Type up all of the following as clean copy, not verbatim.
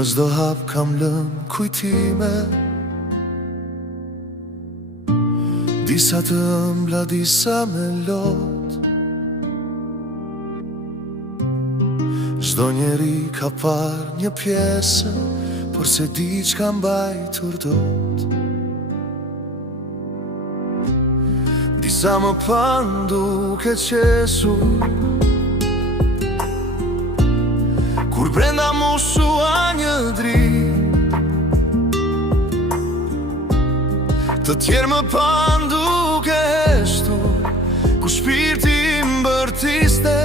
Në çdo hap kam lënë kujtime, disa të ëmbla, disa me lot. Çdo njeri ka par një pjesë, por se di çka mbajtur dot. Disa më pan duke qesur, kur brenda mu shua një dritë. Të tjerë më pan duke heshtur, ku shpirti im bërtiste,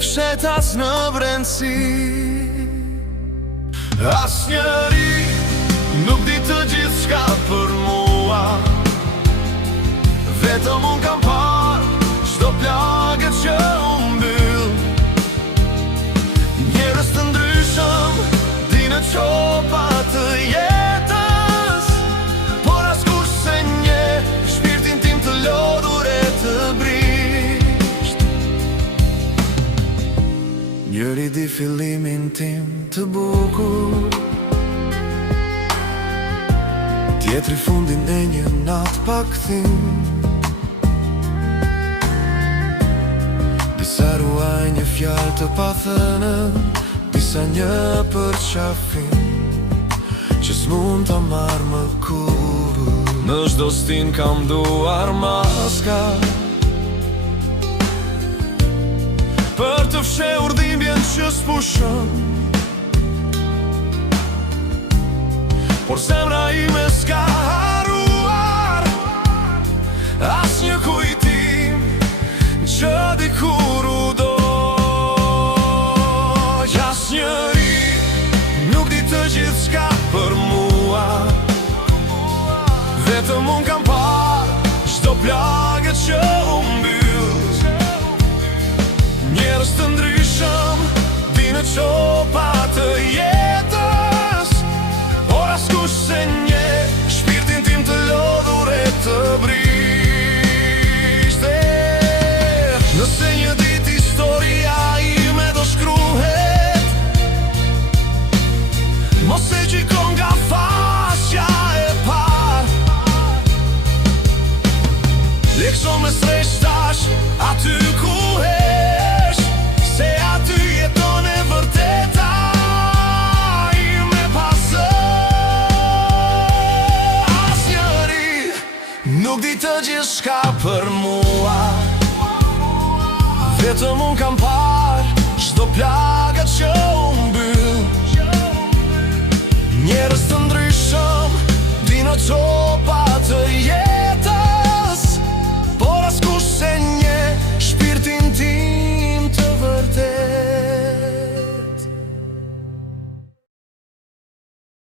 fshetas në brendësi. Asnjëri nuk di të gjithçka për mua, vetëm unë kam parë çdo plagë që u mbyll. Njerëz të ndryshëm di në çopa të jetës, por askush se njeh shpirtin tim të lodhur e të brisht. Njëri di fillimin tim të bukur, tjetri fundin e një natë pa kthim. Disa ruaj një fjalë të pathënën, disa një përqafim që s'mund ta marr më kurrë. Në çdo stin kam duar maska, për të fshehur dhimbjen që s'pushon, por zemra ime s'ka haruar asnjë kujtim që dikur u doj. Asnjëri nuk di të gjithçka për mua, vetëm unë kam parë çdo plagë që u mbyll. Njerëz të ndryshëm di në çopa të jetës, por askush se njeh shpirtin tim të lodhur e të brisht. Nëse një ditë historia ime do shkruhet, mos e gjykon nga faqja e parë. Lekso me sreshtash aty ku hesh, se aty jeton e vërteta ime pasë. Asnjëri nuk di të gjithçka për mua, vetëm unë kam parë çdo plagë që u mbyll. Njerëz të